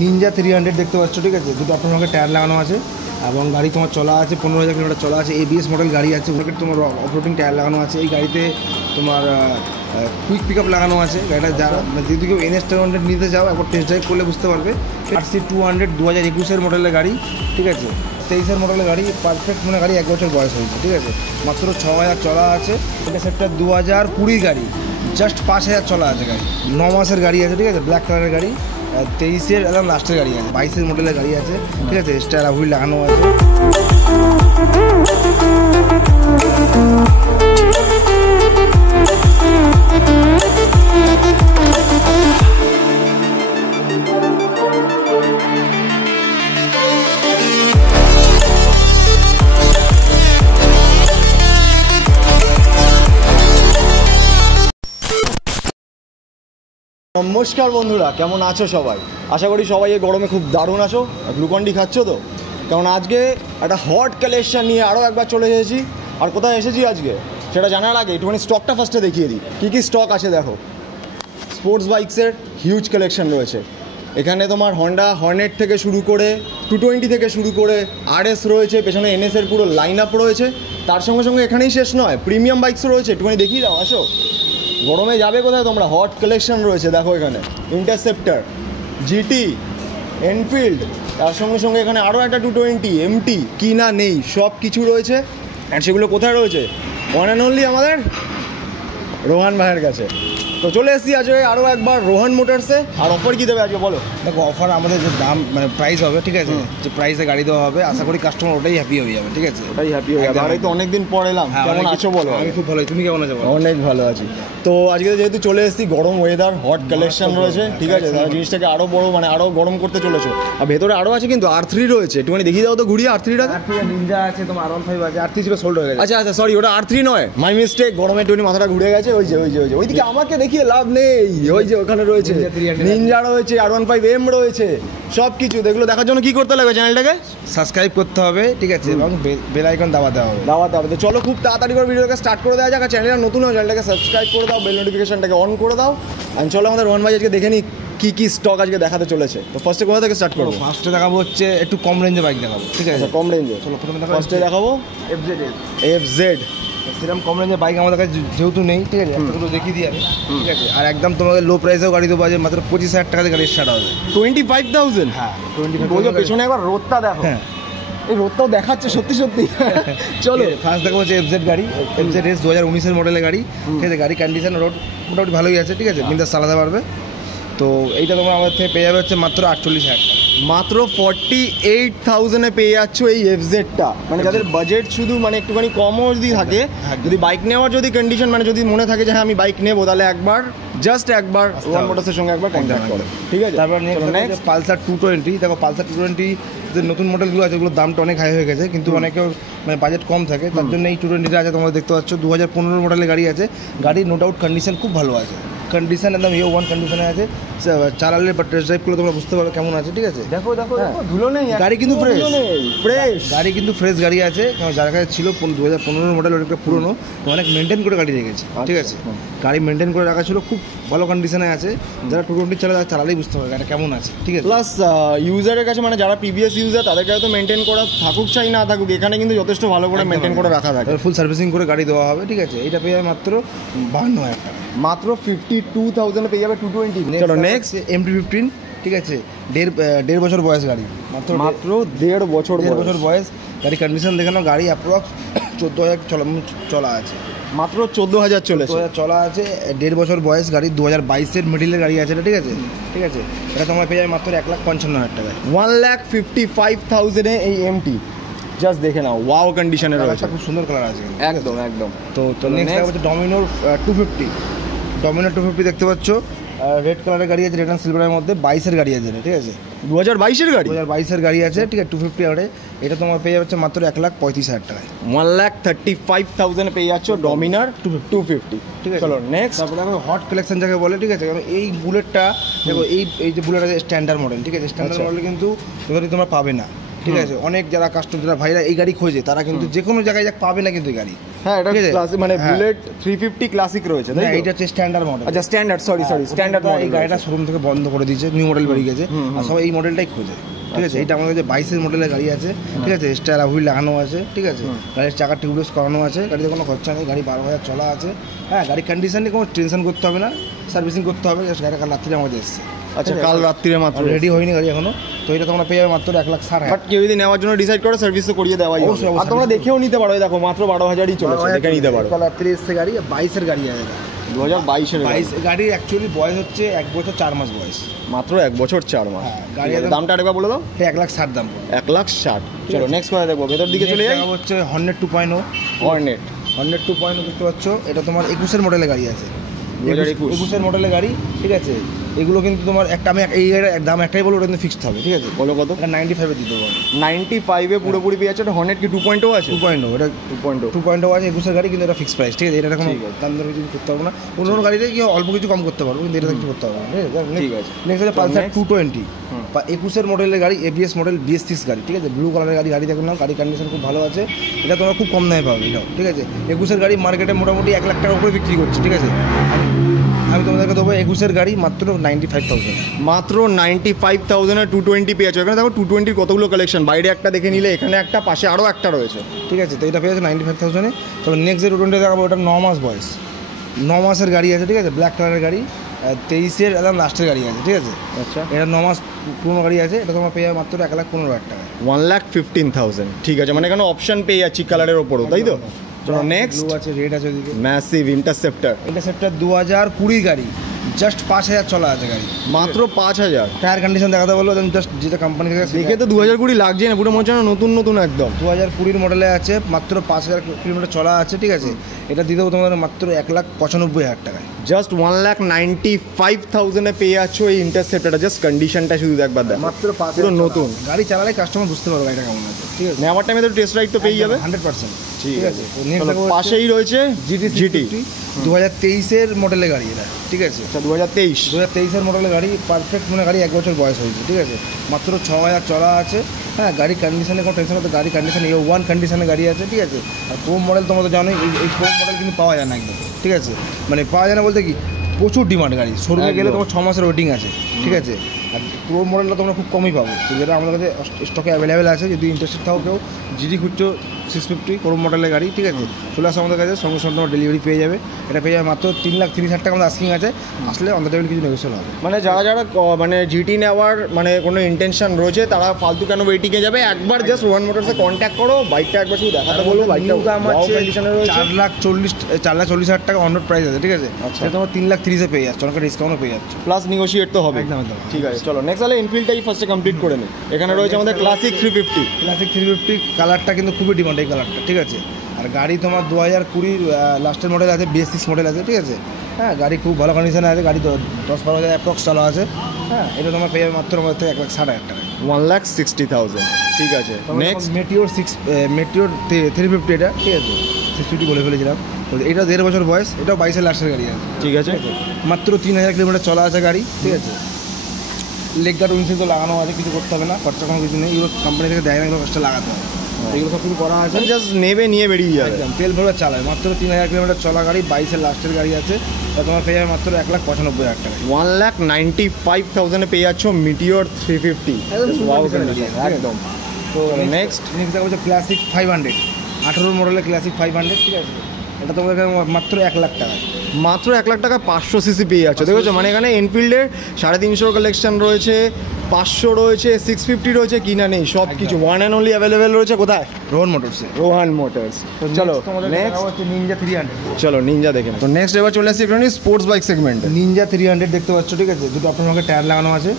Ninja 300 দেখতে পাচ্ছ, ঠিক আছে। দুটো আপনার সঙ্গে টায়ার লাগানো আছে এবং গাড়ি তোমার চলা আছে 15,000 কিলোমিটার চলা আছে। ABS মডেল গাড়ি আছে, তোমার অফরোডিং টায়ার লাগানো আছে। এই গাড়িতে তোমার কুইক পিক আপ লাগানো আছে। গাড়িটা যারা যদি কেউ NS 200 নিতে চাও একবার টেস্ট ড্রাইভ করলে বুঝতে পারবে। RC 200 2021 মডেলের গাড়ি, ঠিক আছে। 23 মডেলের গাড়ি, পারফেক্ট মানে গাড়ি 1 বছর বয়স হয়েছে, ঠিক আছে। মাত্র 6,000 চলা আছে। এটা সেক্টর 2020 গাড়ি, জাস্ট 5,000 চলা আছে গাড়ি। 9 মাসের গাড়ি আছে, ঠিক আছে। ব্ল্যাক কালারের গাড়ি, 23 একদম লাস্টের গাড়ি আছে। 22 মডেলের গাড়ি আছে, ঠিক আছে। স্টার হুইল লাগানো আছে। নমস্কার বন্ধুরা, কেমন আছো সবাই? আশা করি সবাই এই গরমে খুব দারুণ আছো। গ্লুকন্ডি খাচ্ছো তো? কারণ আজকে একটা হট কালেকশন নিয়ে আরও একবার চলে এসেছি। আর কোথায় এসেছি আজকে সেটা জানার আগে একটুখানি স্টকটা ফার্স্টে দেখিয়ে দিই। কী স্টক আছে দেখো। স্পোর্টস বাইকসের হিউজ কালেকশন রয়েছে এখানে। তোমার হন্ডা হর্নেট থেকে শুরু করে 220 থেকে শুরু করে RS রয়েছে, পেছনে NS এর পুরো লাইন আপ রয়েছে। তার সঙ্গে সঙ্গে এখানেই শেষ নয়, প্রিমিয়াম বাইকসও রয়েছে। একটুখানি দেখিয়ে দাও, আসো। গরমে যাবে কোথায় তোমরা? হট কালেকশন রয়েছে দেখো এখানে। ইন্টারসেপ্টার, GT, এনফিল্ড, তার সঙ্গে সঙ্গে এখানে আরও একটা 220 MT, কি না নেই সব কিছু রয়েছে। অ্যান্ড সেগুলো কোথায় রয়েছে? ওয়ান অ্যান্ড অনলি আমাদের রোহান ভাইয়ের কাছে। তো চলে এসেছি আজকে আরও একবার রোহান মোটরসে। আর অফার কী দেবে আজকে বলো? দেখো, অফার আমাদের যে দাম মানে প্রাইস হবে, ঠিক আছে, যে প্রাইসে গাড়ি দেওয়া হবে, আশা করি কাস্টমার ওটাই হ্যাপি হয়ে যাবে, ঠিক আছে। ওটাই হ্যাপি হয়ে যাবে। আর এই তো অনেকদিন পর এলাম, কেমন আছো বলো? আমি খুব ভালো, তুমি কেমন আছো? অনেক ভালো আছি। তো আজকে যেহেতু চলে এসেছি, গরম ওয়েদার, হট কালেকশন রয়েছে, ঠিক আছে। জিনিসটাকে আরও বড় মানে আরও গরম করতে চলেছো। আর ভেতরে আরও আছে কিন্তু R3 রয়েছে। একটুখানি দেখিয়ে দাও তো ঘুরিয়ে। R3টা নিনজা আছে, তোমার R15 আছে। R3 ছিল সোল্ড হয়ে গেছে। আচ্ছা আচ্ছা, সরি, ওটা R3 নয়, মাই মিস্টেক। গরমে একটুখানি মাথাটা ঘুরে গেছে। ওই যে ওইদিকে আমাকে দেখিয়ে লাভ নেই। ওই যে ওখানে রয়েছে নিনজা রয়েছে, R15M রয়েছে, সব কিছু। দেখলো দেখার জন্য কি করতে লাগবে? চ্যানেলটাকে সাবস্ক্রাইব করতে হবে, ঠিক আছে, এবং বেল আইকন দাবাতে হবে। তো চলো খুব তাড়াতাড়ি করে ভিডিওটাকে স্টার্ট করে দেওয়া যাক। চ্যানেলটা নতুন হয়, চ্যানেলটাকে সাবস্ক্রাইব করে দাও, বেল নোটিফিকেশনটাকে অন করে দাও। আর চলো আমাদের রোহন ভাই আজকে দেখে নিই কি স্টক আজকে দেখাতে চলেছে। তো ফার্স্টে কোথা থেকে স্টার্ট করবো? ফার্স্টে দেখাবো হচ্ছে একটু কম রেঞ্জে বাইক দেখাবো, ঠিক আছে। কম রেঞ্জে চলো প্রথমে ফার্স্টে দেখাবো FZ। সেরকম কম রেঞ্জের বাইক আমাদের কাছে যেহেতু নেই, ঠিক আছে, একটু দেখিয়ে দিই আমি, ঠিক আছে। আর একদম তোমাদের লো প্রাইসেও গাড়ি দেবো, আছে মাত্র 25,000 টাকাতে গাড়ি স্টার্ট হবে। 25,000? হ্যাঁ, 25,000। পেছনে একবার রোদটা দেখো। হ্যাঁ, এই রোদটাও দেখাচ্ছে সত্যি। চলো ফার্স্ট দেখাবো হচ্ছে FZ গাড়ি। FZ S 2019 মডেলের গাড়ি, ঠিক আছে। গাড়ি কন্ডিশন রোড মোটামুটি ভালোই আছে, ঠিক আছে। বিন্দাস চালাতে পারবে। তো এইটা তোমরা আমাদের থেকে পেয়ে যাবে হচ্ছে মাত্র 48,000 টাকা। মাত্র 48,000-এ পেয়ে যাচ্ছ এই FZ-টা। মানে যাদের বাজেট শুধু মানে একটুখানি কমও যদি থাকে, যদি বাইক নেওয়ার যদি কন্ডিশন মানে যদি মনে থাকে যে হ্যাঁ আমি বাইক নেবো, তাহলে জাস্ট একবার রোহান মোটরসের সঙ্গে একবার কন্ট্যাক্ট করো, ঠিক আছে। তারপর নেক্সট পালসার 220। দেখো পালসার 220 যে নতুন মডেলগুলো আছে ওগুলোর দামটা অনেক হাই হয়ে গেছে, কিন্তু অনেকের মানে বাজেট কম থাকে, তার জন্য এই 220টা আছে। তোমরা দেখতে পাচ্ছ 2015 মডেলের গাড়ি আছে। গাড়ির নো ডাউট কন্ডিশন খুব ভালো আছে। কন্ডিশন একদম A1 কন্ডিশনে আছে। চালালে বা টেস্ট ড্রাইভ করলে তোমরা বুঝতে পারো কেমন আছে, ঠিক আছে। দেখো ধুলো নেই, গাড়ি কিন্তু ফ্রেশ গাড়ি কিন্তু ফ্রেশ গাড়ি আছে। কারণ যার কাছে ছিল 2015 মডেল, ওটা পুরোনো, অনেক মেনটেন করে গাড়ি রেখেছে, ঠিক আছে। গাড়ি মেনটেন করে রাখা ছিল, খুব ভালো কন্ডিশনে আছে। যারা 220 চালালেই বুঝতে পারবে গাড়িটা কেমন আছে, ঠিক আছে। প্লাস ইউজারের কাছে মানে যারা প্রিভিয়াস ইউজার তাদের কাছে তো মেনটেন করা থাকুক চাই না থাকুক, এখানে কিন্তু যথেষ্ট ভালো করে মেনটেন করে রাখা থাকে। ফুল সার্ভিসিং করে গাড়ি দেওয়া হবে, ঠিক আছে। এটা পেয়ে যাবে মাত্র 52,000 টাকা। মাত্র 52,000 পেয়ে যাবে 220। চলো নেক্সট MT-15, ঠিক আছে। দেড় বছর বয়স গাড়ি, মাত্র 1.5 বছর বয়স। গাড়ি কন্ডিশন দেখানো, গাড়ি অ্যাপ্রক্স 14,000 চলা আছে। মাত্র 14,000 চলা আছে। 1.5 বছর বয়স গাড়ি, 2022-এর মিডিলের গাড়ি আছে, ঠিক আছে, ঠিক আছে। এটা তোমরা পেয়ে যাবে মাত্র 1,55,000 টাকায়। 1,55,000-এ এই MT জাস্ট দেখে নাও, ওয়াও কন্ডিশনের রয়েছে, খুব সুন্দর কালার আছে একদম। তো নেক্সট হচ্ছে ডমিনোর 250। ডমিনোর 250 দেখতে পাচ্ছ, রেড কালারের গাড়ি আছে, রেড অ্যান্ড সিলভারের মধ্যে। 22-এর গাড়ি আছে, ঠিক আছে। 2022-এর গাড়ি? 2022-এর গাড়ি আছে, ঠিক আছে। 250 আরে এটা তোমার পেয়ে যাচ্ছে মাত্র 1,35,000 টাকায়। 1,35,000 পেয়ে যাচ্ছ ডমিনার 250, ঠিক আছে। চলো নেক্সট। তারপরে দেখো হট কালেকশন যাকে বলে, ঠিক আছে। কারণ এই বুলেটটা দেখো, এই যে বুলেট আছে স্ট্যান্ডার্ড মডেল, ঠিক আছে। স্ট্যান্ডার্ড মডেল কিন্তু এবারে তোমরা পাবে না, ঠিক আছে, অনেক যারা কাস্টমার যারা ভাইরা এই গাড়ি খোঁজে তারা কিন্তু যে কোনো জায়গায় পাবে না কিন্তু এই গাড়ি। হ্যাঁ, এটা ঠিক আছে? ক্লাসিক মানে হ্যাঁ। বুলেট 350 ক্লাসিক রয়েছে, তাই না, তো? এটা হচ্ছে স্ট্যান্ডার্ড মডেল। আচ্ছা, স্ট্যান্ডার্ড, সরি স্ট্যান্ডার্ড মডেল। এই গাড়িটা শোরুম থেকে বন্ধ করে দিয়েছে, নিউ মডেল বেরিয়ে গেছে, আর সবাই এই মডেলটাই খোঁজে। ঠিক আছে, এটা আমাদের কাছে 22-এর মডেলের গাড়ি আছে। ঠিক আছে, স্টার হুইল লাগানো আছে। ঠিক আছে, গাড়ির চাকা টিউবলেস করানো আছে, গাড়িতে কোনো খরচা নেই, গাড়ি 12,000 চলা আছে। হ্যাঁ, গাড়ির কন্ডিশন নিয়ে কোনো টেনশন করতে হবে না, সার্ভিসিং করতে হবে। জাস্ট গাড়িটা কাল রাত্রিরে আমাদের এসছে। আচ্ছা, কাল রাত্রিরে মাত্র রেডি হয়নি গাড়ি এখনো, তো এটা তোমরা পেয়ে যাবে মাত্র 1,60,000। বাট কেউ যদি নেওয়ার জন্য ডিসাইড করে সার্ভিস তো করিয়ে দেওয়াই হবে। অবশ্যই, আর তোমরা দেখেও নিতে পারো, এই দেখো মাত্র 12,000ই চলেছে, দেখে নিতে পারো। কাল রাত্রি এসছে গাড়ি, 22-এর গাড়ি আছে, 2022-এর 22 গাড়ির অ্যাকচুয়ালি বয়স হচ্ছে 1 বছর 4 মাস বয়স। মাত্র 1 বছর 4 মাস। হ্যাঁ, গাড়ির গাড়ির দামটা আরেকবার বলে দাও। 1,60,000 দাম পড়বে। 1,60,000। চলো নেক্সট কথা দেখবো, ভেতর দিকে চলে যাই। হচ্ছে হর্নেট 2.0। হর্নেট 2.0 দেখতে পাচ্ছ, এটা তোমার 21-এর মডেলের গাড়ি আছে। 2021 মডেলের গাড়ি। ঠিক আছে, এগুলো কিন্তু তোমার একটা আমি এই গাড়ির দাম একটাই বলবো, ওটা কিন্তু ফিক্সড হবে। ঠিক আছে, বলো কত? এটা 95-এ দিতে পারবো। 95-এ পুরোপুরি পেয়ে যাচ্ছে। এটা হর্নেট কি 2.0 আছে? 2.0, এটা 2.0 আছে 21-এর গাড়ি, কিন্তু এটা ফিক্সড প্রাইস। ঠিক আছে, এটা কোনো দাম দর কিছু করতে পারবো না। অন্য গাড়িতে কি অল্প কিছু কম করতে পারবো, কিন্তু এটা কিছু করতে পারবো না। ঠিক আছে, নেক্সট হচ্ছে পালসার 220, 21-এর মডেলের গাড়ি, ABS মডেল, BS6 গাড়ি। ঠিক আছে, ব্লু কালারের গাড়ি দেখুন না, গাড়ি কন্ডিশন খুব ভালো আছে। এটা তোমরা খুব কম দামে পাবে এটাও। ঠিক আছে, 21-এর গাড়ি মার্কেটে মোটামুটি 1 লাখ টাকার উপরে বিক্রি করছে। ঠিক আছে, আমি তোমাদেরকে দেবো 21-এর গাড়ি মাত্র 95,000। মাত্র 95,000-এ 220 পেয়ে যাচ্ছে। এখানে দেখো 220 কতগুলো কালেকশন, বাইরে একটা দেখে নিলে এখানে একটা, পাশে আরও একটা রয়েছে। ঠিক আছে, তো এটা পেয়ে যাচ্ছে 95,000-এ। তবে নেক্সট যে 220 দেখাবো, ওটা 9 মাস বয়স, 9 মাসের গাড়ি আছে। ঠিক আছে, ব্ল্যাক কালারের গাড়ি, 23-এর একদম লাস্টের গাড়ি আছে। ঠিক আছে, আচ্ছা, এটা 9 মাস পুরোনো গাড়ি আছে। এটা তোমার পেয়ে যাবে মাত্র 1,15,000 টাকা। 1,15,000। ঠিক আছে, মানে এখানে অপশন পেয়ে যাচ্ছি কালারের ওপরও, তাই তো? চলো নেক্সট। ব্লু আছে, রেড আছে ওদিকে। ম্যাসিভ ইন্টারসেপ্টর 2020 গাড়ি, জাস্ট 5,000 চলা আছে গাড়ি, মাত্র 5,000। টায়ার কন্ডিশন দেখাতে বললো, জাস্ট যেটা কোম্পানি থেকে দেখে তো 2020 লাগছে না, পুরো মনে হচ্ছে না নতুন নতুন একদম। 2020 মডেলে আছে, মাত্র 5,000 কিলোমিটার চলা আছে। ঠিক আছে, এটা দিয়ে দেবো তোমাদের মাত্র 1,95,000 টাকায়। জাস্ট 1,95,000-এ পেয়ে যাচ্ছ এই ইন্টারসেপ্টরটা। জাস্ট কন্ডিশনটা শুধু একবার দেখো, মাত্র 5 পুরো নতুন। গাড়ি চালালে কাস্টমার বুঝতে পারবে গাড়িটা কেমন আছে। ঠিক আছে, নেওয়ার টাইমে তো টেস্ট রাইড তো পেয়ে যাবে 100%। ঠিক আছে, নেক্সট পাশেই রয়েছে GT 2023-এর মডেলের গাড়ি এটা। ঠিক আছে, আচ্ছা 2023 মডেলের গাড়ি, পারফেক্ট মানে গাড়ি 1 বছর বয়স হয়েছে। ঠিক আছে, মাত্র 6,000 চলা আছে। হ্যাঁ, গাড়ি কন্ডিশনে কোনো টেনশন হতে, গাড়ি কন্ডিশন A1 কন্ডিশনের গাড়ি আছে। ঠিক আছে, আর প্রো মডেল তোমরা জানো, এই প্রো মডেল কিন্তু পাওয়া যায় না একদম। ঠিক আছে, মানে পাওয়া যায় না বলতে কি, প্রচুর ডিমান্ড গাড়ি, শোরুমে গেলে তোমার 6 মাসের ওয়েটিং আছে। ঠিক আছে, আর প্রো মডেলটা তোমরা খুব কমই পাবো, যেটা আমাদের কাছে স্টকে অ্যাভেলেবেল আছে। যদি ইন্টারেস্টেড থাকো কেউ, GT খুঁজছো 650 প্রো মডেলের গাড়ি। ঠিক আছে, চলে আসো আমাদের কাছে, সঙ্গে সঙ্গে তোমার ডেলিভারি পেয়ে যাবে। এটা পেয়ে যাবে মাত্র 3,30,000 টাকা আমাদের আস্কিং আছে। আসলে অন দ্য টেবিল কিছু নেগোসিয়েবল হবে। মানে যারা যারা মানে GT নেওয়ার মানে কোনো ইন্টেনশন রয়েছে, তারা ফালতু কেন ওয়েটিংয়ে যাবে, একবার জাস্ট রোহান মোটরসে কন্ট্যাক্ট করো, বাইকটা একবার শুধু দেখাতে বলো। বাইকটা দাম আছে কন্ডিশনে রয়েছে 4,40,000 টাকা অন রোড প্রাইস আছে। ঠিক আছে, আচ্ছা, তোমার 3,30,000-এ পেয়ে যাচ্ছ, অনেক ডিসকাউন্টও পেয়ে যাচ্ছ, প্লাস নেগোশিয়েট তো হবে। একদম একদম। ঠিক আছে, চলো নেক্সট তাহলে ইনফিল্ডটাই ফার্স্টে কমপ্লিট করে নিই। এখানে রয়েছে আমাদের ক্লাসিক 350। ক্লাসিক 350 কালারটা কিন্তু খুবই ডিমান্ড এই কালারটা। ঠিক আছে, আর গাড়ি তোমার 2020 লাস্টের মডেল আছে, BS6 মডেল আছে। ঠিক আছে, হ্যাঁ, গাড়ি খুব ভালো কন্ডিশনে আছে। গাড়ি 10-12,000 অ্যাপ্রক্স চালা আছে। হ্যাঁ, এটা তোমার পেয়ে যাবে মাত্র আমাদের থেকে 1,60,000 টাকা। 1,60,000। ঠিক আছে, নেক্সট মেটিওর 350 এটা। ঠিক আছে, 650 বলে ফেলেছিলাম। তো এটা 1.5 বছর বয়স, এটাও 22-এর লাস্টের গাড়ি আছে। ঠিক আছে, মাত্র 3,000 কিলোমিটার চলা আছে গাড়ি। ঠিক আছে, লেগ গার্ড উইন্ডশিল্ড তো লাগানো আছে, কিছু করতে হবে না, খরচা কোনো কিছু নেই। এগুলো কোম্পানি থেকে দেয় না, এগুলো কষ্ট লাগাতে হবে। এগুলো সব কিছু করা আছে, জাস্ট নেবে নিয়ে বেরিয়ে যাবে। একদম তেল ভরে চালায়। মাত্র 3,000 কিলোমিটার চলা গাড়ি, 22-এর লাস্টের গাড়ি আছে। তোমার পেয়ে যাবে মাত্র 1,95,000 টাকা। 1,95,000-এ পেয়ে যাচ্ছ মিটিওর 350। একদম। তো নেক্সট দেখা হচ্ছে ক্লাসিক 500, 18 মডেলের ক্লাসিক 500। ঠিক আছে, এটা তোমাদের মাত্র 1,00,000 টাকা। মাত্র 1,00,000 টাকা 500 সিসি পেয়ে যাচ্ছে। দেখেছো, মানে এখানে এনফিল্ডের 350 কালেকশন রয়েছে, 500 রয়েছে, 650 রয়েছে, কিনা নেই সব কিছু। ওয়ান অ্যান্ড অনলি অ্যাভেলেবেল রয়েছে কোথায়? রোহান মোটরসে। রোহান মোটরস। চলো নেক্সট হচ্ছে নিনজা 300। চলো নিনজা দেখে তো নেক্সট এবার চলে আসছি একটু স্পোর্টস বাইক সেগমেন্টে। নিনজা 300 দেখতে পাচ্ছ। ঠিক আছে, দুটো আপনার সঙ্গে টায়ার লাগানো আছে,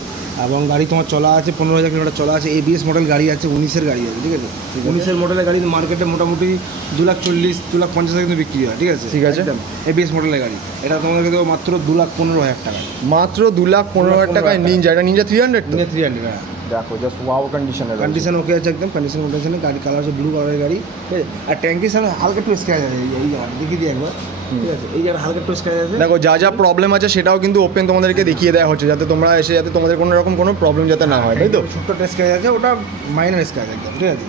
এবং গাড়ি তোমার চলা আছে 15,000 কিলোমিটার চলা আছে। ABS মডেল গাড়ি আছে, 19-এর গাড়ি আছে। ঠিক আছে, 19-এর মডেলের গাড়ি মার্কেটে মোটামুটি 2,40,000 2,50,000 কিন্তু বিক্রি হয়। ঠিক আছে, ঠিক আছে, ABS মডেলের গাড়ি। এটা তোমাদেরকে দেবো মাত্র 2,15,000 টাকা। মাত্র 2,15,000 টাকায় নিনজা। এটা নিনজা 300 তো? 300 টাকা। দেখো জাস্ট ওয়াও কন্ডিশনের কন্ডিশন ওকে আছে একদম, কন্ডিশন গাড়ি কালার হচ্ছে ব্লু কালারের গাড়ি, ঠিক আছে। আর ট্যাঙ্কির সামনে হালকা একটু স্ক্র্যাচ আছে, এই জায়গা দেখিয়ে দিই একবার, ঠিক আছে। এই জায়গায় হালকা একটু স্ক্র্যাচ আছে। দেখো যা যা প্রবলেম আছে সেটাও কিন্তু ওপেন তোমাদেরকে দেখিয়ে দেওয়া হচ্ছে, যাতে তোমরা এসে যাতে তোমাদের কোনো রকম কোনো প্রবলেম যাতে না হয়, তাই তো? ছোট্ট স্ক্র্যাচ আছে, ওটা মাইনার স্ক্র্যাচ একদম, ঠিক আছে।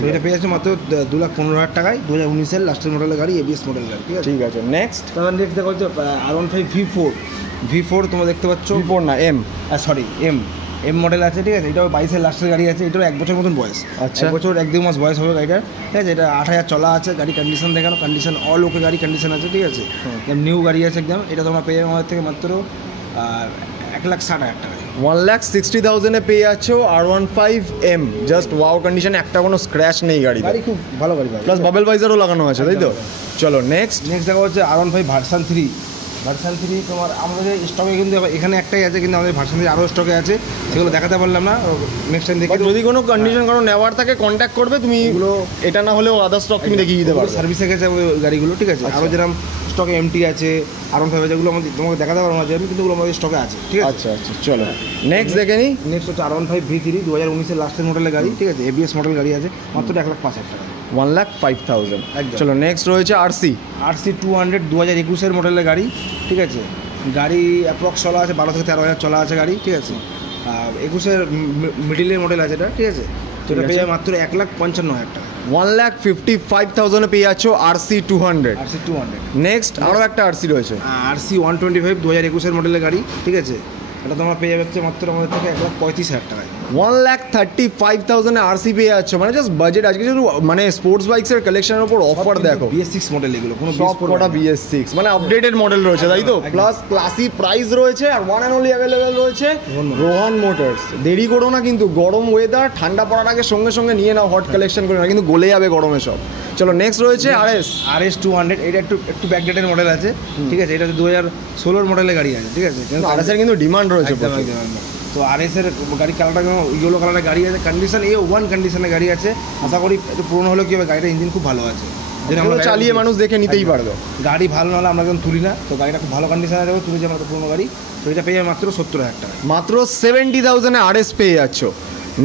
তো এটা পেয়ে যাচ্ছে মাত্র 2,15,000 টাকায়, 2019-এর লাস্টের মডেলের গাড়ি, ABS মডেল গাড়ি, ঠিক আছে। ঠিক আছে, নেক্সট তারপর নেক্সট দেখা হচ্ছে R15 V4 তোমরা দেখতে পাচ্ছ, V4 না M, সরি এম মডেল আছে, ঠিক আছে। এটাও 22-এর লাস্টের গাড়ি আছে, এটাও 1 বছর মতন বয়স, আচ্ছা। 1 বছর 1-2 মাস বয়স হবে গাড়িটার, ঠিক আছে। এটা 8,000 চলা আছে, গাড়ি কন্ডিশন দেখানো, কন্ডিশন অল ওকে গাড়ি কন্ডিশন আছে, ঠিক আছে। একদম নিউ গাড়ি আছে একদম। এটা তোমরা পেয়ে যাবে আমাদের থেকে মাত্র 1,60,000 টাকায়, 1,60,000 পেয়ে যাচ্ছ R15 M, just wow condition, একটা কোনো স্ক্র্যাচ নেই গাড়ি, গাড়ি খুব ভালো গাড়ি, প্লাস বাবেল ভাইজারও লাগানো আছে, তাই তো? চলো নেক্সট দেখা হচ্ছে R15 ভার্সন 3 তোমার আমাদের স্টকে কিন্তু এখানে একটাই আছে, কিন্তু আমাদের ভার্সন 3 আরও স্টকে আছে, সেগুলো দেখাতে পারলাম না, নেক্সট টাইম দেখে। যদি কোনো কন্ডিশন কোনো নেওয়ার থাকে কন্ট্যাক্ট করবে তুমি, এগুলো এটা না হলেও আদার স্টক তুমি দেখিয়ে দিতে পারবে, সার্ভিসে গেছে ওই গাড়িগুলো, ঠিক আছে। আরও যেরকম স্টকে MT আছে, R15 যেগুলো আমাদের তোমাকে দেখাতে পারবো না যে, কিন্তু ওগুলো আমাদের স্টকে আছে, ঠিক আছে। আচ্ছা চলো নেক্সট দেখে নিই। নেক্সট হচ্ছে R15 V3 2019-এর লাস্টের মডেলের গাড়ি, ঠিক আছে। ABS মডেল গাড়ি আছে, মাত্র 1,05,000 টাকা, 1,05,000 একদম। চলো নেক্সট রয়েছে RC 200 2021-এর মডেলের গাড়ি, ঠিক আছে। গাড়ি অ্যাপ্রক্স চলা আছে 12 থেকে 13,000 চলা আছে গাড়ি, ঠিক আছে। 21-এর মিডিলের মডেল আছে এটা, ঠিক আছে। তো এটা পেয়ে যাবে মাত্র 1,55,000 টাকা, 1,55,000 পেয়ে যাচ্ছ RC 200। নেক্সট আরও একটা RC রয়েছে, RC 125 2021-এর মডেলের গাড়ি, ঠিক আছে। এটা তোমরা পেয়ে যাচ্ছে মাত্র আমাদের থেকে 1,35,000 টাকায়, 1,35,000 RC পেয়ে যাচ্ছ, মানে জাস্ট বাজেট। আজকে শুধু মানে স্পোর্টস বাইকসের কালেকশনের উপর অফার দেখো, BS6 মডেল এগুলো, কোনো সব কটা BS6 মানে আপডেটেড মডেল রয়েছে, তাই তো? প্লাস ক্লাসি প্রাইস রয়েছে, আর ওয়ান অ্যান্ড অনলি অ্যাভেলেবেল রয়েছে রোহান মোটরস। দেরি করো না কিন্তু, গরম ওয়েদার, ঠান্ডা পড়ার আগে সঙ্গে সঙ্গে নিয়ে নাও, হট কালেকশন করে না কিন্তু গলে যাবে গরমে সব। চলো নেক্সট রয়েছে RS 200, এটা একটু ব্যাকডেটের মডেল আছে, ঠিক আছে। এটা 2016-এর মডেলের গাড়ি আছে, ঠিক আছে। RS এর কিন্তু ডিমান্ড রয়েছে। তো RS এর গাড়ি কালারটা ইয়েলো কালারের গাড়ি আছে, কন্ডিশন A1 কন্ডিশনের গাড়ি আছে। আশা করি একটু পুরনো হলেও কি হবে, গাড়িটা ইঞ্জিন খুব ভালো আছে, যেটা আমরা চালিয়ে মানুষ দেখে নিতেই পারবে। গাড়ি ভালো না হলে আমরা একদম তুলি না, তো গাড়িটা খুব ভালো কন্ডিশনে আছে, তুলেছি আমরা পুরনো গাড়ি। তো এটা পেয়ে যাবে মাত্র 70,000 টাকা, মাত্র 70,000 RS পেয়ে যাচ্ছ।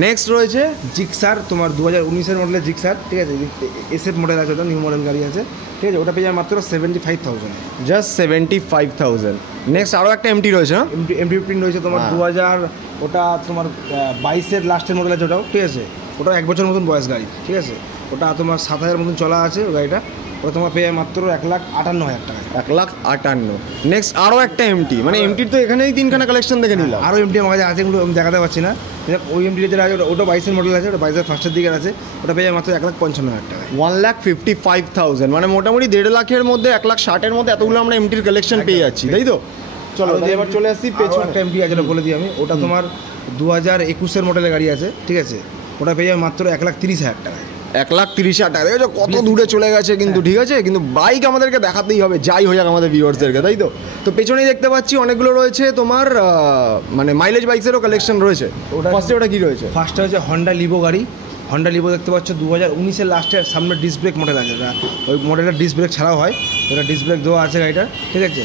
নেক্সট রয়েছে জিক্সার, তোমার 2019-এর মডেলের জিক্সার, ঠিক আছে। SF মডেল আছে, ওটা নিউ মডেল গাড়ি আছে, ঠিক আছে। ওটা পেয়ে যাবে মাত্র 75,000, জাস্ট 75,000। নেক্সট আরও একটা MT রয়েছে, না MT15 রয়েছে তোমার 2000, ওটা তোমার 22-এর লাস্টের মডেল আছে ওটাও, ঠিক আছে। ওটা 1 বছর মতন বয়স গাড়ি, ঠিক আছে। ওটা তোমার 7,000 মতন চলা আছে ওই গাড়িটা, ওটা তোমার পেয়ে মাত্র 1,58,000 টাকা, 1,58,000। নেক্সট আরও একটা MT, মানে MTর তো এখানেই 3খানা কালেকশন দেখে নিলাম। আরও MT আমার কাছে আছে, এগুলো আমি দেখাতে পারছি না। ওই MT যেটা আছে ওটা 22-এর মডেল আছে, ওটা 22-এর ফার্স্টের দিকে আছে, ওটা পেয়ে মাত্র 1,55,000 টাকা, 1,55,000। মানে মোটামুটি 1.5 লাখের মধ্যে 1,60,000-এর মধ্যে এতগুলো আমরা MTর কালেকশন পেয়ে যাচ্ছি, তাই তো? চলো এবার চলে আসছি পেছনে একটা MT আছে, ওটা বলে দিই আমি। ওটা তোমার 2021-এর মডেলের গাড়ি আছে, ঠিক আছে। ওটা পেয়ে যাবে মাত্র 1,30,000 টাকা, 1,30,000 টাকা। দেখো কত দূরে চলে গেছে কিন্তু, ঠিক আছে। কিন্তু বাইক আমাদেরকে দেখাতেই হবে, যাই হয়ে যাক আমাদের ভিউয়ার্সদেরকে, তাই তো? তো পেছনেই দেখতে পাচ্ছি অনেকগুলো রয়েছে তোমার মানে মাইলেজ বাইকসেরও কালেকশন রয়েছে। ফার্স্টে ওটা কি রয়েছে? ফার্স্টে হচ্ছে হন্ডা লিভো গাড়ি, হন্ডা লিভো দেখতে পাচ্ছ 2019-এর লাস্টের সামনে ডিস্ক ব্রেক মডেল আছে, ওই মডেলটা ডিস্ক ব্রেক ছাড়াও হয়, ওটা ডিস্ক ব্রেক দেওয়া আছে গাড়িটা, ঠিক আছে।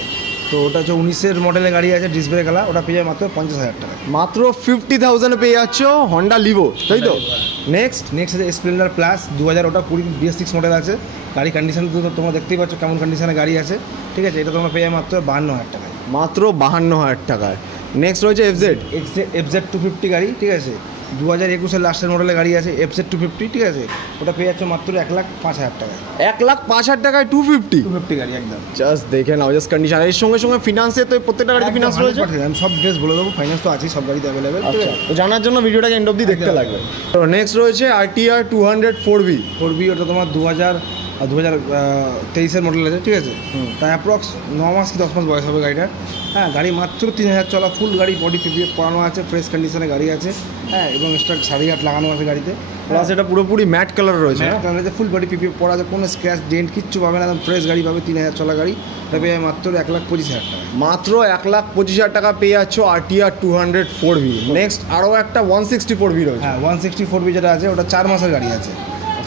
তো ওটা হচ্ছে 19-এর মডেলের গাড়ি আছে, ডিস্ক ব্রেক আলা, ওটা পেয়ে যাবে মাত্র 50,000 টাকা, মাত্র 50,000 পেয়ে যাচ্ছ হন্ডা লিভো, তাই তো? নেক্সট আছে স্প্লেন্ডার প্লাস 2000, ওটা 20 BS6 মডেল আছে। গাড়ি কন্ডিশন তো তোমরা দেখতেই পাচ্ছ কেমন কন্ডিশনে গাড়ি আছে, ঠিক আছে। এটা তোমরা পেয়ে যাবে মাত্র 52,000 টাকায়, মাত্র 52,000 টাকায়। নেক্সট রয়েছে FZ 250 গাড়ি, ঠিক আছে। 2021-এর লাস্টের মডেলের গাড়ি আছে, FZ 250, ঠিক আছে। ওটা পেয়ে যাচ্ছে মাত্র 1,05,000 টাকায়, 1,05,000 টাকায় 250 গাড়ি একদম। জাস্ট দেখে নাও, জাস্ট কন্ডিশন। এর সঙ্গে সঙ্গে ফিনান্সে তো প্রত্যেকটা গাড়িতে ফিনান্স রয়েছে, আমি সব ড্রেস বলে দেবো, ফাইন্যান্স তো আছেই সব গাড়িতে অ্যাভেলেবেল, ঠিক আছে। তো জানার জন্য ভিডিওটাকে এন্ড অবধি দেখতে লাগবে। তো নেক্সট রয়েছে RTR 200 4B, ওটা তোমার 2023-এর মডেল আছে, ঠিক আছে। তা অ্যাপ্রক্স 9 মাস কি 10 মাস বয়স হবে গাড়িটার। হ্যাঁ, গাড়ি মাত্র 3,000 চলা, ফুল গাড়ি বডি PPF করানো আছে, ফ্রেশ কন্ডিশনে গাড়ি আছে, হ্যাঁ। এবং এক্সট্রা 8.5 লাগানো আছে গাড়িতে, প্লাস এটা পুরোপুরি ম্যাট কালার রয়েছে, ফুল বডি PPF করা আছে, কোনো স্ক্র্যাচ ডেন্ট কিচ্ছু পাবে না, একদম ফ্রেশ গাড়ি পাবে। 3,000 চলা গাড়ি, এটা পেয়ে মাত্র 1,25,000 টাকা, মাত্র 1,25,000 টাকা পেয়ে যাচ্ছ RTR 200 4B। নেক্সট আরও একটা 160 4B রয়েছে, হ্যাঁ 160 4B যেটা আছে, ওটা 4 মাসের গাড়ি আছে,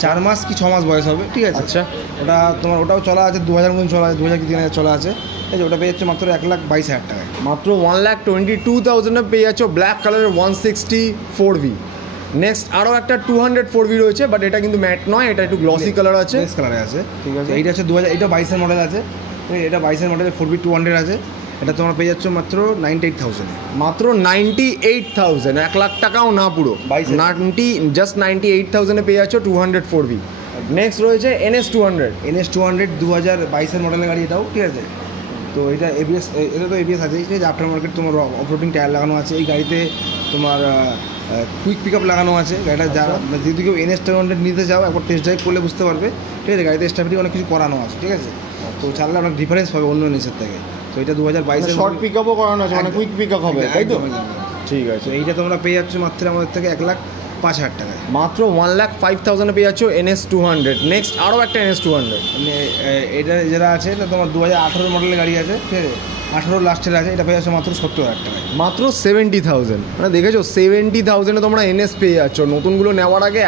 4 মাস কি 6 মাস বয়স হবে, ঠিক আছে। আচ্ছা। ওটা তোমার ওটাও চলা আছে 2000 মতন চলা আছে, 2000 কি 3000 চলা আছে, ঠিক আছে। ওটা পেয়ে যাচ্ছে মাত্র 1,22,000 টাকায়। মাত্র 1,22,000 পেয়ে যাচ্ছ ব্ল্যাক কালারের 160 4V। নেক্সট আরও একটা 200 4V রয়েছে, বাট এটা কিন্তু ম্যাট নয়, এটা একটু গ্লসি কালার আছে, বেস কালারে আছে, ঠিক আছে। এইটা হচ্ছে 2000, এটা 22 এর মডেল আছে, এটা 22 এর মডেলের 4V 200 আছে। এটা তোমরা পেয়ে যাচ্ছ মাত্র 98,000। মাত্র 98,000, 1 লাখ টাকাও না পুরো, 98,000 পেয়ে যাচ্ছ 200 4V। নেক্সট রয়েছে NS 200। NS 200 2022 এর মডেলের গাড়ি এটাও, ঠিক আছে। তো এটা ABS, এটা তো ABS আছে, ঠিক আছে। আফটার মার্কেট তোমার অফরোডিং টায়ার লাগানো আছে এই গাড়িতে, তোমার কুইক পিক আপ লাগানো আছে গাড়িটা। যারা যদি কেউ NS 200 নিতে চাও, একবার টেস্ট ড্রাইভ করলে বুঝতে পারবে, ঠিক আছে। গাড়িতে স্টাবিলিটি অনেক কিছু করানো আছে, ঠিক আছে। তো চাললে অনেক ডিফারেন্স পাবে অন্য NS-এর থেকে। তো এটা 2022 এর শর্ট পিক আপও করানো আছে, মানে কুইক পিক আপ হবে, তাই তো? ঠিক আছে। তো এইটা তোমরা পেয়ে যাচ্ছ মাত্র আমাদের থেকে 1,05,000 টাকায়। মাত্র 1,05,000 পেয়ে যাচ্ছ NS 200। নেক্সট আরও একটা NS 200। মানে এটা যেটা আছে এটা তোমার 2018 মডেলের গাড়ি আছে, ঠিক আছে। 18 লাস্টের আছে, এটা পেয়ে যাচ্ছে মাত্র 70,000 টাকায়। মাত্র 70,000, মানে দেখেছো 70,000-এ তোমরা NS পেয়ে যাচ্ছ। নতুনগুলো নেওয়ার আগে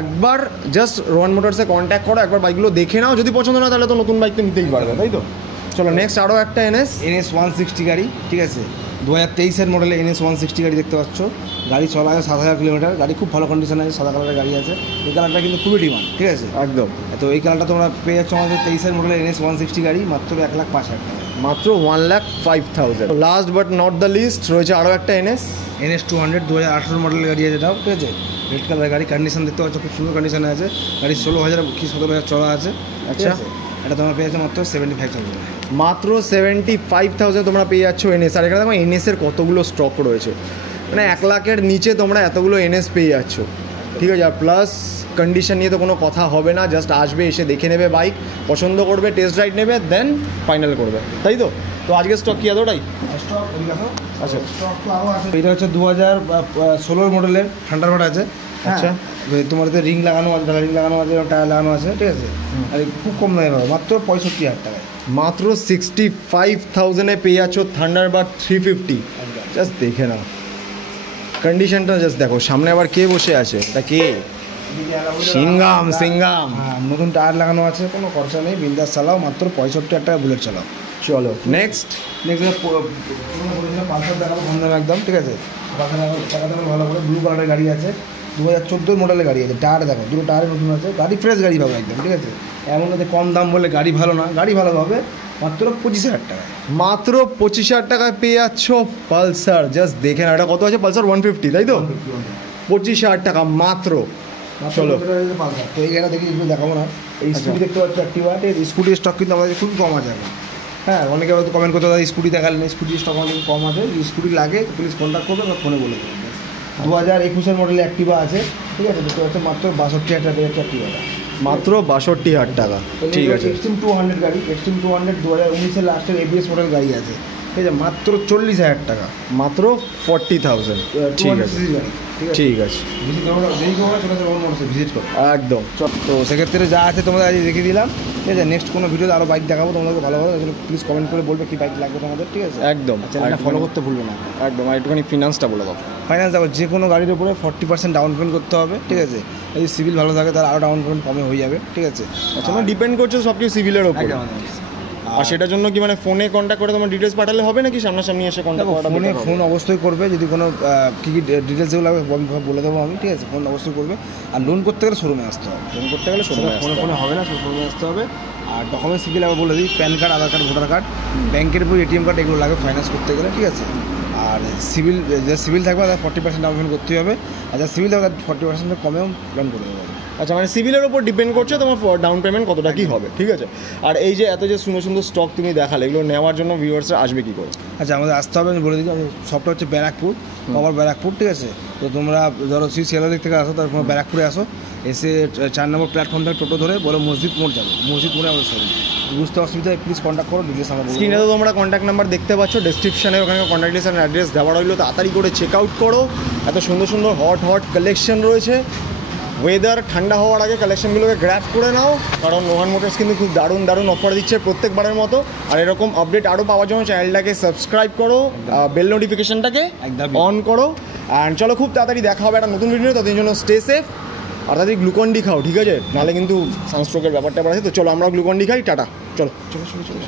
একবার জাস্ট রোহান মোটরসে কন্ট্যাক্ট করো, একবার বাইকগুলো দেখে নাও, যদি পছন্দ না তাহলে তো নতুন বাইক তো নিতেই পারবে, তাই তো? চলো নেক্সট আরও একটা NS 160 গাড়ি, ঠিক আছে। 2023 এর মডেলে NS 160 গাড়ি দেখতে পাচ্ছ। গাড়ি চলা আছে 7,000 কিলোমিটার, গাড়ি খুব ভালো কন্ডিশন আছে, সাদা কালারের গাড়ি আছে। এই কালারটা কিন্তু খুবই ডিমান্ড, ঠিক আছে, একদম। তো এই কালারটা তোমরা পেয়ে যাচ্ছ আমাদের 23 এর মডেলের NS 160 গাড়ি মাত্র 1,05,000 টাকা। মাত্র 1,05,000। Last but not the least রয়েছে আরও একটা NS 200 2018 মডেলের গাড়ি আছে এটাও, ঠিক আছে। রেড কালারের গাড়ি, কন্ডিশন দেখতে পাচ্ছ খুব সুন্দর কন্ডিশনে আছে। গাড়ি 16,000 কি 17,000 চলা আছে, আচ্ছা। এটা তোমরা পেয়ে যাচ্ছ মাত্র 75,000। মাত্র 75,000 তোমরা পেয়ে যাচ্ছ NS। আর এখানে দেখো NS-এর কতগুলো স্টক রয়েছে, মানে 1 লাখের নিচে তোমরা এতগুলো NS পেয়ে যাচ্ছ, ঠিক আছে। আর প্লাস কন্ডিশন নিয়ে তো কোনো কথা হবে না, জাস্ট আসবে, এসে দেখে নেবে বাইক, পছন্দ করবে, টেস্ট রাইড নেবে, দেন ফাইনাল করবে, তাই তো? তো আজকে স্টক কি এতটাই? আচ্ছা, এটা হচ্ছে 2016 মডেলের থান্ডারবার্ড আছে, আচ্ছা। তোমার এতে রিং লাগানো আছে, রিং লাগানো আছে, টায়ার লাগানো আছে, ঠিক আছে। আর খুব কম দামে পাবে, মাত্র 65,000 টাকায়। মাত্র 65,000-এ পেয়ে যাচ্ছ থান্ডারবার্ড 350। জাস্ট দেখে নাও কন্ডিশনটা, জাস্ট দেখো। সামনে আবার কে বসে আছে, এটা কে? সিঙ্গাম। হ্যাঁ, নতুন টায়ার লাগানো আছে, কোনো খরচা নেই, বিন্দাস চালাও, মাত্র 65,000 টাকা বুলেট চালাও। চলো নেক্সট পালসার দেখাবো কম দামে একদম, ঠিক আছে। টাকা ভালো করে ব্লু কালারের গাড়ি আছে, 2014 মডেলের গাড়ি আছে। টায়ার দেখো, দুটো টায়ার নতুন আছে, গাড়ি ফ্রেশ গাড়ি পাবে একদম, ঠিক আছে। এমন না যে কম দাম বলে গাড়ি ভালো না, গাড়ি ভালো পাবে মাত্র 25,000 টাকা। মাত্র 25,000 টাকায় পেয়ে যাচ্ছ পালসার। জাস্ট দেখে না, এটা কত আছে? পালসার 150, তাই তো? 25,000 টাকা মাত্র। চলো তো এই গাড়িটা দেখি দেখাবো না। এই স্কুটি দেখতে পাচ্ছ অ্যাক্টিভা, স্কুটির স্টক কিন্তু আমাদের খুবই কম আছে এখন। হ্যাঁ, অনেকে হয়তো কমেন্ট করতে দাদা স্কুটি দেখালেন, স্কুটির স্টক অনেক কম আছে। স্কুটি লাগে তো প্লিজ কন্ট্যাক্ট করবে বা ফোনে বলে দেবেন। 2021 মডেলে অ্যাক্টিভা আছে, ঠিক আছে। দেখতে পাচ্ছ মাত্র 62,000 টাকা পেয়ে যাচ্ছে অ্যাক্টিভাটা, মাত্র 62,000 টাকা, ঠিক আছে। এক্সট্রিম 200 গাড়ি, এক্সট্রিম 200 2019-এর লাস্টের ABS মডেল গাড়ি আছে, ঠিক আছে। মাত্র 40,000 টাকা, মাত্র 40,000, ঠিক আছে, ঠিক আছে। ভিজিট করো একদম। তো সেক্ষেত্রে যা আছে তোমাদের আজ দেখিয়ে দিলাম, ঠিক আছে। নেক্সট কোনো ভিডিওতে আরও বাইক দেখাবো তোমাদেরকে ভালো ভালো, প্লিজ কমেন্ট করে বলবে কি বাইক লাগবে তোমাদের, ঠিক আছে। একদম, চ্যানেলটা ফলো করতে ভুলবে না একদম। আর একটুখানি ফিনান্সটা বলে দাও। ফাইন্যান্স দেখো, যে কোনো গাড়ির উপরে 40% ডাউন পেমেন্ট করতে হবে, ঠিক আছে। যদি সিভিল ভালো থাকে তাহলে আরও ডাউন পেমেন্ট কমে হয়ে যাবে, ঠিক আছে। আচ্ছা, মানে ডিপেন্ড করছে সব কিছু সিভিলের ওপর। আর সেটার জন্য কি মানে ফোনে কন্ট্যাক্ট করে তোমার ডিটেলস পাঠালে হবে নাকি সামনাসামনি এসে কন্ট্যাক্ট করা? ফোন অবশ্যই করবে, যদি কোনো কী কী ডিটেলস যেগুলো লাগবে বলে দেবো আমি, ঠিক আছে। ফোন অবশ্যই করবে। আর লোন করতে গেলে শোরুমে আসতে হবে, লোন করতে গেলে ফোনে হবে না, শোরুমে আসতে হবে। আর ডকুমেন্টস কী কী লাগবে বলে দিই, প্যান কার্ড, আধার কার্ড, ভোটার কার্ড, ব্যাংকের বই, ATM কার্ড, এগুলো লাগবে ফাইন্যান্স করতে গেলে, ঠিক আছে। আর সিভিল থাকবে তার 40% ডাউন পেমেন্ট করতে হবে, আর যা সিভিল থাকবে তার 40% কমেও প্ল্যান করে দেবো। আচ্ছা, মানে সিভিলের ওপর ডিপেন্ড করছে তোমার ডাউন পেমেন্ট কতটা কী হবে, ঠিক আছে। আর এই যে এত যে সুন্দর সুন্দর স্টক তুমি দেখালে, এগুলো নেওয়ার জন্য ভিউয়ার্সরা আসবে কী করে? আচ্ছা, আমাদের আসতে হবে, আমি বলে দিই। সবটা হচ্ছে ব্যারাকপুর, কভার ব্যারাকপুর, ঠিক আছে। তো তোমরা ধরো শিয়ালদা দিক থেকে আসো, তারপর ব্যারাকপুরে আসো, এসে 4 নম্বর প্ল্যাটফর্ম থেকে টোটো ধরে বলো মসজিদ মোড় যাবে, মসজিদ মোড়ে আমাদের শোরুম। বুঝতে অসুবিধা প্লিজ কন্ট্যাক্ট করো, ডিটেলস আমরা বলবো। স্ক্রিনে তো তোমরা কন্ট্যাক্ট নাম্বার দেখতে পাচ্ছ, ডেসক্রিপশনে ওখানে কন্ট্যাক্ট লিস্ট অ্যাড্রেস দেওয়া রইলো, তাড়াতাড়ি করে চেক আউট করো। এত সুন্দর সুন্দর হট কালেকশন রয়েছে। ওয়েদার ঠান্ডা হওয়ার আগে কালেকশনগুলোকে গ্র্যাব করে নাও, কারণ রোহান মোটরস কিন্তু খুব দারুণ অফার দিচ্ছে প্রত্যেকবারের মতো। আর এরকম আপডেট আরও পাওয়ার জন্য চ্যানেলটাকে সাবস্ক্রাইব করো, বেল নোটিফিকেশনটাকে অন করো। অ্যান্ড চলো, খুব তাড়াতাড়ি দেখা হবে একটা নতুন ভিডিও। ততদিন জন্য স্টে সেফ, আর তাদের গ্লুকন ডি খাও, ঠিক আছে? নাহলে কিন্তু সানস্ট্রোকের ব্যাপারটা আছে। তো চলো আমরা গ্লুকন ডি খাই, টাটা, চলো চলো চলো চলো।